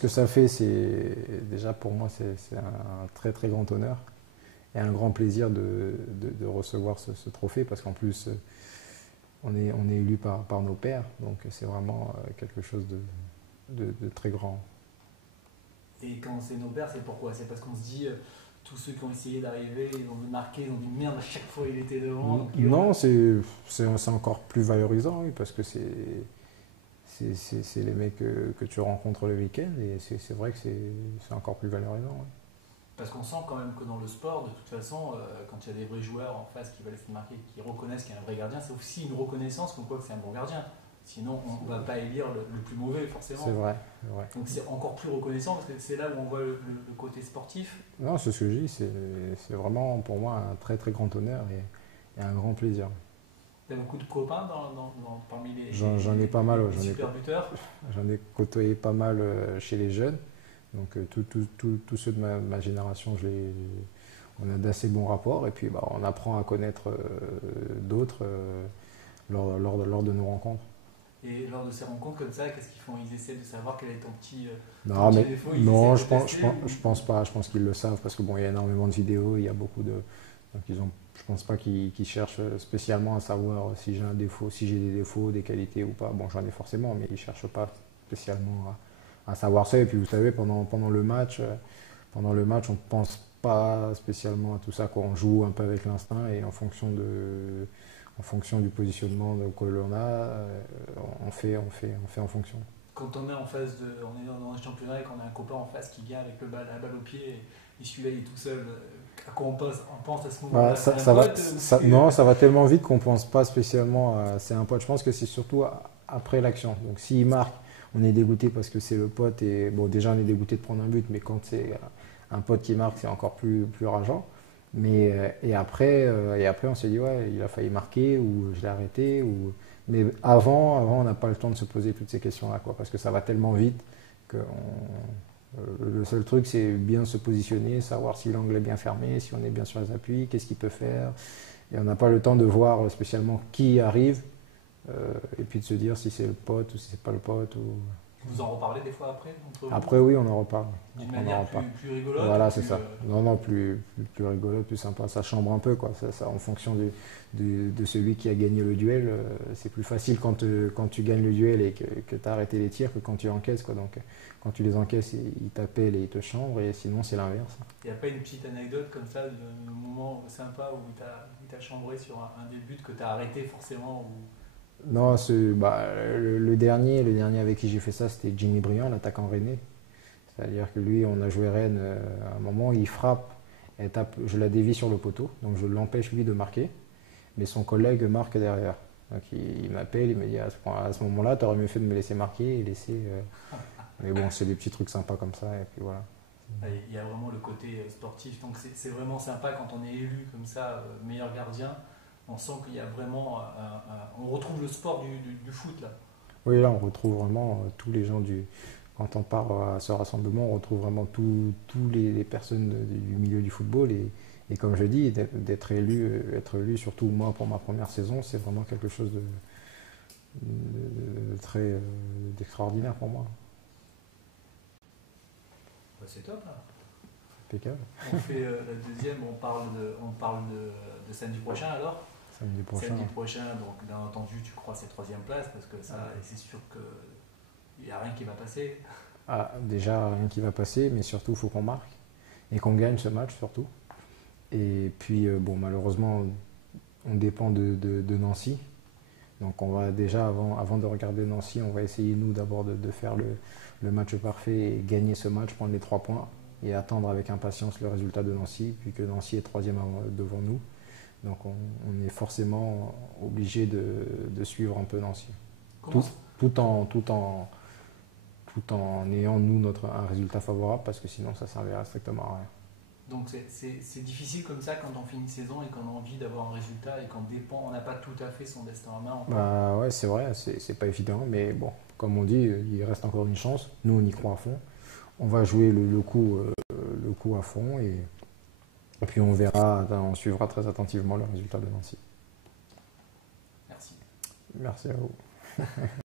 que ça fait, c'est déjà pour moi, c'est un très très grand honneur et un grand plaisir de recevoir ce trophée parce qu'en plus, on est élu par nos pairs, donc c'est vraiment quelque chose de très grand. Et quand c'est nos pères, c'est pourquoi? C'est parce qu'on se dit, tous ceux qui ont essayé d'arriver, ils ont marqué, ils ont dit merde, à chaque fois il était devant. Donc Non, c'est encore plus valorisant, oui, parce que c'est les mecs que tu rencontres le week-end et c'est vrai que c'est encore plus valorisant. Oui. parce qu'on sent quand même que dans le sport, de toute façon, quand il y a des vrais joueurs en face qui veulent essayer de marquer, qui reconnaissent qu'il y a un vrai gardien, c'est aussi une reconnaissance comme quoi que c'est un bon gardien. Sinon, on ne va pas élire le plus mauvais, forcément. C'est vrai, c'est vrai. Donc c'est encore plus reconnaissant parce que c'est là où on voit le côté sportif. Non, c'est ce que je dis, c'est vraiment pour moi un très très grand honneur et un grand plaisir. Tu as beaucoup de copains parmi J'en ai pas mal, ouais, les super buteurs. j'en ai côtoyé pas mal chez les jeunes. Donc tous ceux de ma génération, on a d'assez bons rapports et puis bah, on apprend à connaître d'autres lors de nos rencontres. Et lors de ces rencontres comme ça, qu'est-ce qu'ils font? Ils essaient de savoir quel est ton Non, petit mais défaut, ils non, essaient de le tester je pense pas. Je pense qu'ils le savent parce que bon, il y a énormément de vidéos, il y a beaucoup de. Donc je pense pas qu'ils cherchent spécialement à savoir si j'ai un défaut, si j'ai des défauts, des qualités ou pas. Bon, j'en ai forcément, mais ils cherchent pas spécialement à savoir ça. Et puis vous savez, pendant le match, on pense pas spécialement à tout ça, quoi. On joue un peu avec l'instinct et en fonction du positionnement que l'on a, on fait en fonction. quand on est en face on est dans un championnat et qu'on a un copain en face qui vient avec la balle au pied et celui-là il est tout seul, à quoi on pense à ce moment-là? Ouais, C'est un pote non, ça va tellement vite qu'on pense pas spécialement à c'est un pote. Je pense que c'est surtout après l'action. Donc s'il marque, on est dégoûté parce que c'est le pote et bon déjà on est dégoûté de prendre un but, mais quand c'est un pote qui marque, c'est encore plus rageant. Mais et après on se dit ouais, il a failli marquer ou je l'ai arrêté ou mais avant on n'a pas le temps de se poser toutes ces questions-là quoi, parce que ça va tellement vite que le seul truc c'est bien se positionner, savoir si l'angle est bien fermé, si on est bien sur les appuis, qu'est-ce qu'il peut faire. Et on n'a pas le temps de voir spécialement qui arrive et puis de se dire si c'est le pote ou si c'est pas le pote. Ou... Vous en reparlez des fois après entre vous? Après oui, on en reparle. D'une On en manière reparle. plus rigolote? Voilà, c'est ça. Non, non, plus rigolo, plus sympa. Ça chambre un peu, quoi. En fonction de celui qui a gagné le duel, c'est plus facile quand tu gagnes le duel et que tu as arrêté les tirs que quand tu encaisses, quoi. Donc, quand tu les encaisses, ils t'appellent et ils te chambrent, et sinon, c'est l'inverse. Il n'y a pas une petite anecdote comme ça, de moment sympa où il t'a chambré sur un des buts que tu as arrêté forcément Non, le dernier avec qui j'ai fait ça, c'était Jimmy Briand, l'attaquant rennais. C'est-à-dire que lui, on a joué Rennes à un moment, il frappe, je la dévie sur le poteau, donc je l'empêche lui de marquer, mais son collègue marque derrière. Donc il m'appelle, il me dit à ce moment-là, tu aurais mieux fait de me laisser marquer et laisser. Mais bon, c'est des petits trucs sympas comme ça, et puis voilà. Il y a vraiment le côté sportif, donc c'est vraiment sympa quand on est élu comme ça, meilleur gardien. On sent qu'il y a vraiment. On retrouve le sport du foot là. Oui, là, on retrouve vraiment tous les gens du. Quand on part à ce rassemblement, on retrouve vraiment tous les personnes du milieu du football. Et comme je dis, être élu, surtout moi pour ma première saison, c'est vraiment quelque chose de très d'extraordinaire pour moi. Bah, c'est top là. Impeccable. On fait la deuxième, on parle de samedi prochain alors. Samedi prochain. Samedi prochain, donc bien entendu, tu crois cette troisième place parce que ça, c'est sûr qu'il n'y a rien qui va passer. Ah, déjà, rien qui va passer, mais surtout, il faut qu'on marque et qu'on gagne ce match surtout. Et puis, bon, malheureusement, on dépend de Nancy. Donc, on va déjà, avant de regarder Nancy, on va essayer, nous, d'abord de faire le match parfait et gagner ce match, prendre les 3 points et attendre avec impatience le résultat de Nancy, puisque Nancy est troisième devant nous. Donc, on est forcément obligé de suivre un peu Nancy. Tout en ayant, nous, un résultat favorable, parce que sinon, ça ne servira strictement à rien. Donc c'est difficile comme ça quand on finit une saison et qu'on a envie d'avoir un résultat et qu'on dépend, on n'a pas tout à fait son destin en main encore. Bah ouais, c'est vrai, c'est pas évident, mais bon, comme on dit, il reste encore une chance. Nous, on y croit à fond. On va jouer le coup à fond et puis on verra, on suivra très attentivement le résultat de Nancy. Merci. Merci à vous.